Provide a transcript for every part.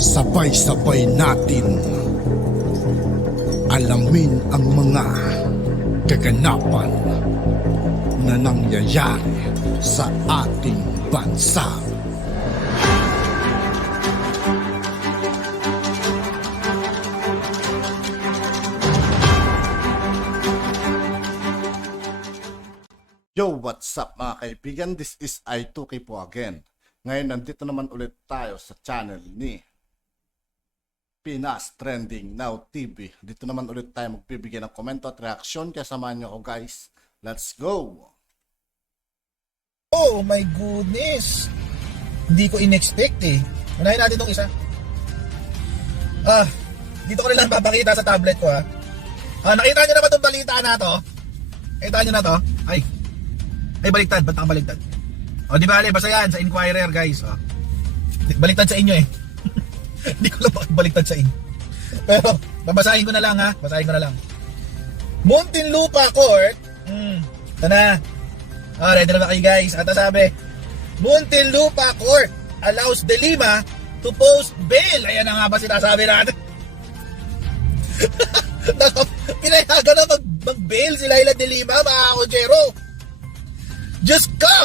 Sabay-sabay natin alamin ang mga kaganapan na nangyayari sa ating bansa. Yo, what's up mga kaibigan? This is I2K po again. Ngayon nandito naman ulit tayo sa channel ni Pinas Trending Now TV. Dito naman ulit tayo magbibigay ng komento at reaksyon. Kaya samahan nyo ako guys. Let's go! Oh my goodness! Hindi ko in-expect eh. Unahin natin itong isa. Dito ko rin lang papakita sa tablet ko ha. Nakita nyo na ba itong balita na to? Nakita nyo na to? Ay baliktad, ba't nakabaliktad? Di ba basta yan, sa Inquirer guys. Baliktad sa inyo eh. Hindi ko lang bakit baliktad sa inyo. Pero, babasahin ko na lang ha. Basahin ko na lang. Muntinlupa Court. Ito na. Ready na ba kayo guys? At sabi, Muntinlupa Court allows De Lima to post bail. Ayan na nga ba sinasabi natin? Pinayagan na mag-bail si Laila De Lima, mga kutsero. Diyos ko!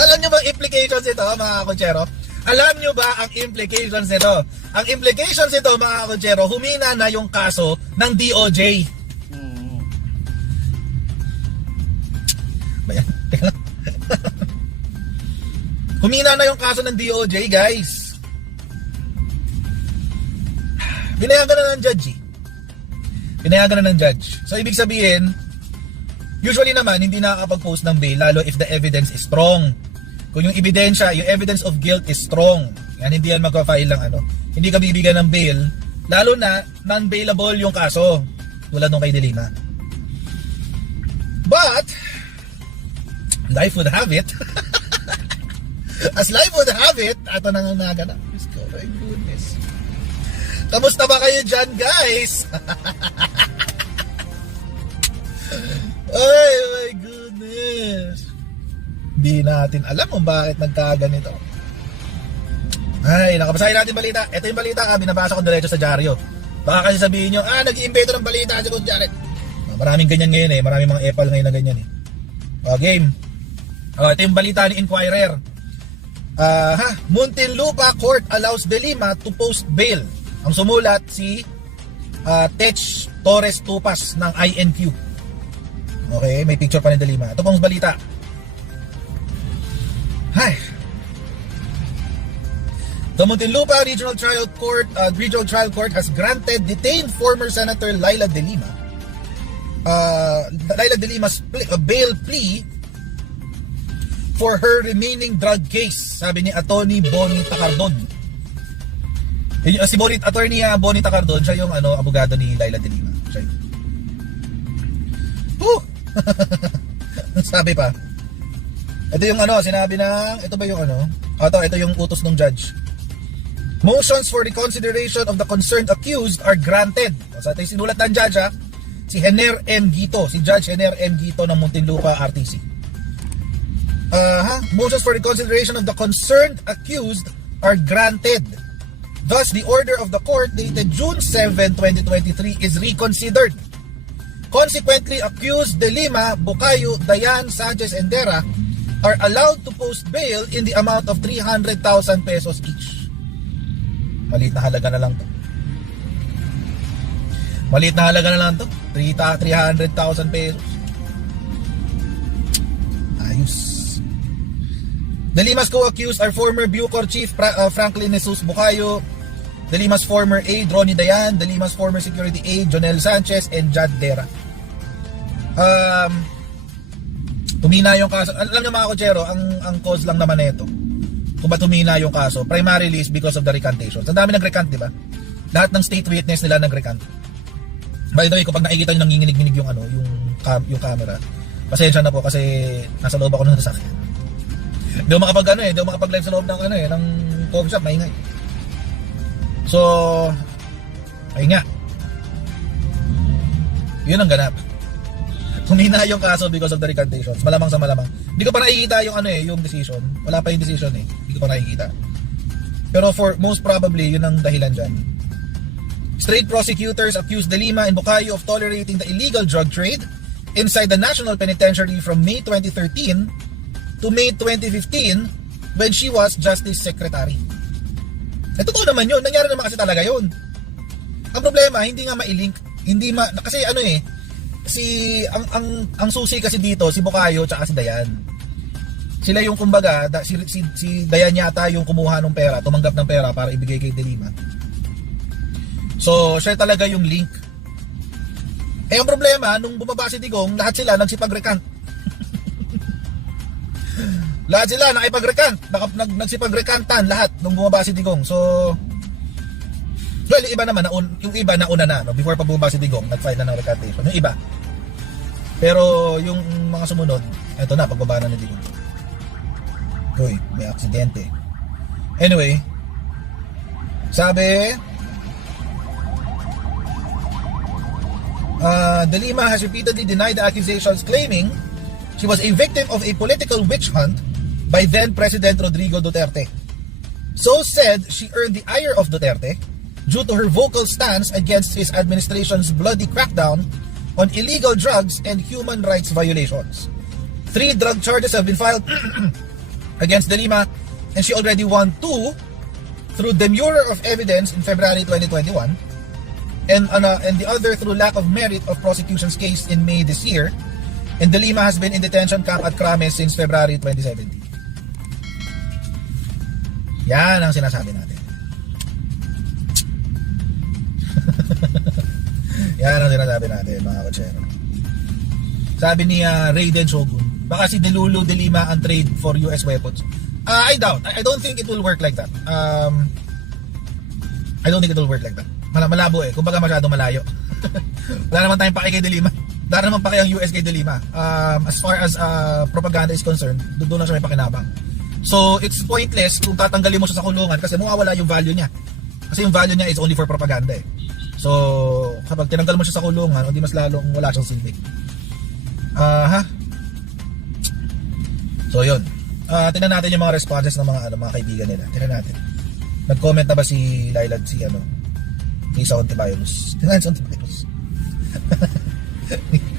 Alam nyo ba ang implications ito, mga kutsero? Alam nyo ba ang implications nito? Ang implications nito, mga kutsero, humina na yung kaso ng DOJ. Bayan, teka lang. Humina na yung kaso ng DOJ, guys. Pinayagan na ng judge eh. Pinayagan na ng judge. So, ibig sabihin, usually naman, hindi nakakapag-post ng bail, lalo if the evidence is strong. Kung yung ebidensya, yung evidence of guilt is strong, yan, hindi yan magpa-file lang hindi ka bibigyan ng bail, lalo na non-bailable yung kaso, tulad nung kay De Lima. But, life would have it, as life would have it, ato nang naganap. Oh my goodness. Kamusta ba kayo dyan, guys? Ay, my goodness. Hindi natin alam kung bakit nagkaganito. Ay, nakabasahin natin balita. Ito yung balita binabasa ko diretso sa dyaryo. Baka kasi sabihin nyo, nag-iimbento ng balita si Kun Jared. Maraming ganyan ngayon eh. Maraming mga epal ngayon na ganyan eh. Game. Ito yung balita ni Inquirer. Muntinlupa Court allows De Lima to post bail. Ang sumulat si Tech Torres Tupas ng INQ. Okay, may picture pa ni De Lima. Ito pong balita. The Muntinlupa Regional Trial Court has granted detained former Senator Laila De Lima Lima's bail plea for her remaining drug case, sabi ni Attorney Bonnie Tacardon. Si Attorney Bonnie Tacardon, siya yung abogado ni Laila De Lima. Siya yun. Sabi pa. Ito yung sinabi ng, ito ba yung ito yung utos ng judge. Motions for reconsideration of the concerned accused are granted. So ito yung sinulat ng judge si Hener M. Gito, si Judge Hener M. Gito ng Muntinlupa RTC. Motions for reconsideration of the concerned accused are granted. Thus, the order of the court dated June 7, 2023 is reconsidered. Consequently, accused De Lima, Bukayo, Dayan, Sanchez, and Dera are allowed to post bail in the amount of 300,000 pesos each. Maliit na halaga na lang to. Maliit na halaga na lang to. 300,000 pesos. Ayos. De Lima's co-accused are former Bucor Chief Franklin Jesus Bukayo, De Lima's former aide Ronnie Dayan, De Lima's former security aide Jonel Sanchez, and Jad Dera. Tumina yung kaso. Alam niyo mga kutsero, ang cause lang naman nito kung ba tumina yung kaso, primarily is because of the recantations. Ang dami nag-recant, di ba? Lahat ng state witness nila nag-recant. By the way, kapag nakikita nyo nanginginig-nginig yung yung camera, pasensya na po kasi nasa loob ako ng sasakyan. Hindi ako makapag-live sa loob ng ng coffee shop, maingay. So, ay nga. Yun ang ganap. Humina yung kaso because of the recantations. Malamang sa malamang. Hindi ko pa nakikita yung yung decision. Wala pa yung decision eh. Hindi ko pa nakikita. Pero for most probably, yun ang dahilan dyan. State prosecutors accused De Lima and Bukayo of tolerating the illegal drug trade inside the National Penitentiary from May 2013 to May 2015 when she was Justice Secretary. Totoo naman yun. Nangyari naman kasi talaga yun. Ang problema, hindi nga ma-link. Kasi ano eh, ang susi kasi dito, si Bukayo tsaka si Dayan. Sila yung kumbaga, si Dayan yata yung kumuha ng pera, tumanggap ng pera para ibigay kay De Lima. So, siya talaga yung link. Eh, ang problema, nung bumaba si Digong, lahat sila nagsipag-recant. Lahat sila nakipag-recant. Nagsipag-recantan lahat nung bumaba si Digong. So, well, yung iba naman, yung iba nauna na, no? Before pa bumaba si Digong, nag-file na ng recantation. Yung iba. Pero yung mga sumunod, eto na, pagbaba na ni Digong. Uy, may aksidente. Anyway, sabi, De Lima has repeatedly denied the accusations, claiming she was a victim of a political witch hunt by then-President Rodrigo Duterte. So said she earned the ire of Duterte due to her vocal stance against his administration's bloody crackdown on illegal drugs and human rights violations. 3 drug charges have been filed against De Lima, and she already won 2 through demurrer of evidence in February 2021, and the other through lack of merit of prosecution's case in May this year. And De Lima has been in detention camp at Krames since February 2017. Yan ang sinasabi natin. Yan ang sinasabi natin, mga kotsero. Sabi ni Raiden Shogun, baka si Delulu De Lima ang trade for US weapons. I doubt. I don't think it will work like that. I don't think it will work like that. Malabo eh. Kumbaga masyadong malayo. Wala naman tayong paki kay De Lima. Wala naman paki ang US kay De Lima. As far as propaganda is concerned, doon lang siya may pakinabang. So, it's pointless kung tatanggalin mo siya sa kulungan kasi mawawala yung value niya. Kasi yung value niya is only for propaganda eh. So, kapag tinanggal mo siya sa kulungan, hindi mas lalong wala siyang silbi. So, yun. Tingnan natin yung mga responses ng mga kaibigan nila. Tingnan natin. Nag-comment na ba si Lailad, si Lisa Ontiveros? Tingnan si Ontiveros.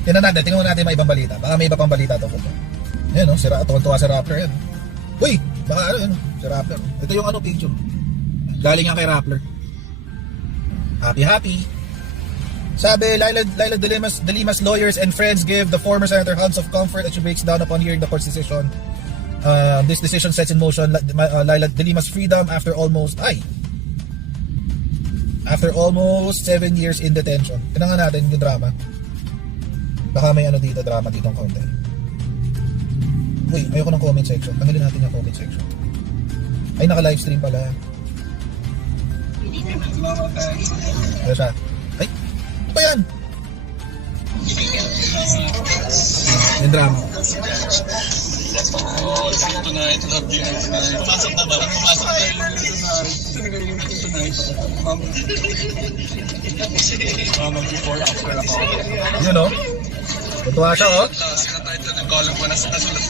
Tingnan natin may ibang balita. Baka may iba pang balita to. Ayan o, tuwa si Rappler yan. Uy, baka si Rappler. Ito yung picture. Galing nga kay Rappler. Happy. Sabi, Laila De Lima's lawyers and friends give the former senator hugs of comfort as she breaks down upon hearing the court's decision. This decision sets in motion Laila De Lima's freedom after almost 7 years in detention. Tingnan natin yung drama. Baka may dito, drama dito ang konti. Uy, ayoko ng comment section. Tanggalin natin yung comment section. Ay, naka-livestream pala. Ano siya? Ay, ano ba yan? Yung drama. Tonight, love dinner tonight. Pumasok na ba? Pumasok na yung tonight. Before, after ako. Yun o. Tutuwa siya o. Sila title ng column ko na nasulat na.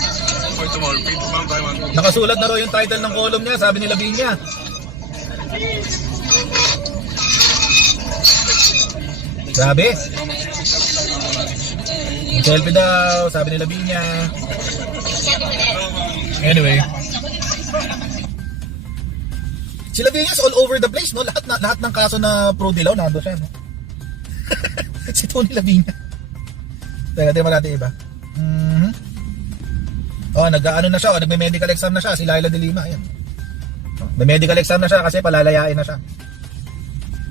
For tomorrow, page 1 by 1. Nakasulat na raw yung title ng column niya, sabi ni Lavinia. Grabe. Selfie daw, sabi ni Lavinia. Anyway. Si Lavinia is all over the place, no? Lahat ng kaso na pro Dilaw, nando siya, no? Si Tony Lavinia. Tingnan natin iba. Nag-ano na siya, nagme-medical exam na siya, si Laila De Lima, ayan. May medical exam na siya kasi palalayain na siya.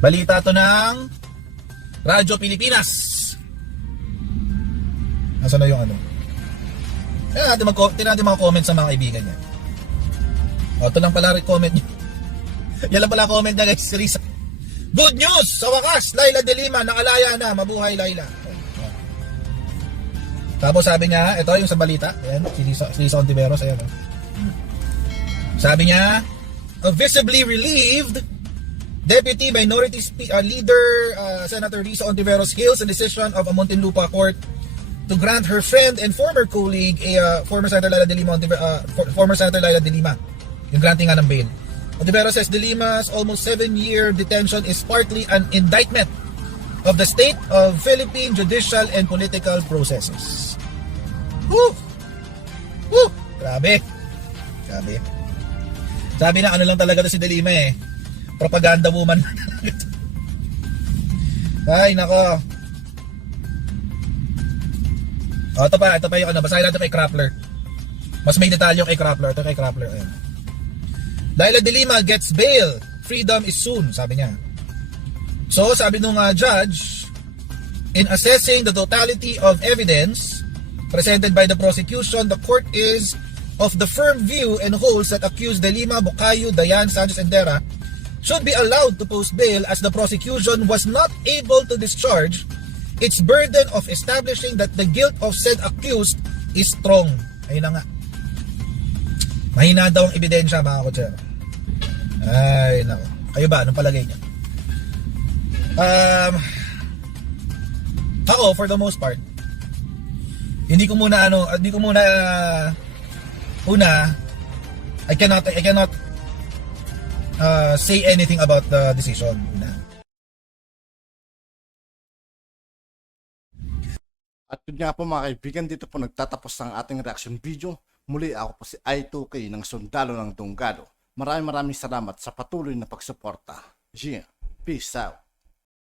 Balita to ng Radyo Pilipinas. Nasaan na yung Tingnan natin mga comments sa mga kaibigan niya. Ito lang pala comment niya. Yan lang pala comment niya, guys. Risa. Good news! Sa wakas, Laila De Lima, nakalaya na. Mabuhay, Laila. Tapos sabi niya, ito yung sa balita. Ayan, si Lisa Ontiveros. Ayan. Sabi niya, visibly relieved, Deputy Minority Leader Senator Lisa Ontiveros hails the decision of a Muntinlupa Court to grant her friend and former colleague, former Senator Laila De Lima, yung granting nga ng bail. Ontiveros says De Lima's almost 7-year detention is partly an indictment of the state of Philippine judicial and political processes. Woo! Woo! Grabe. Grabe. Sabi na ano lang talaga to si De Lima eh. Propaganda woman. Ay, nako. Oh, ito pa yung ano. Basahin natin kay Krappler. Mas may detalye yung kay Krappler. Ito kay Krappler. Ayan. Dahil De Lima gets bail, freedom is soon, sabi niya. So, sabi nung judge, in assessing the totality of evidence presented by the prosecution, the court is of the firm view and holds that accused De Lima, Bukayo, Dayan, Sanchez, and Dera should be allowed to post bail as the prosecution was not able to discharge its burden of establishing that the guilt of said accused is strong. Ayun na nga. Mahina daw ang ebidensya, mga kutsero. Ay, nako. Kayo ba? Anong palagay niyo? Ako, for the most part, hindi ko muna I cannot say anything about the decision. At yun nga po mga kaibigan, dito po nagtatapos ang ating reaction video. Muli ako po si I2K ng Sundalo ng Tunggalo. Maraming salamat sa patuloy na pagsuporta. Peace out.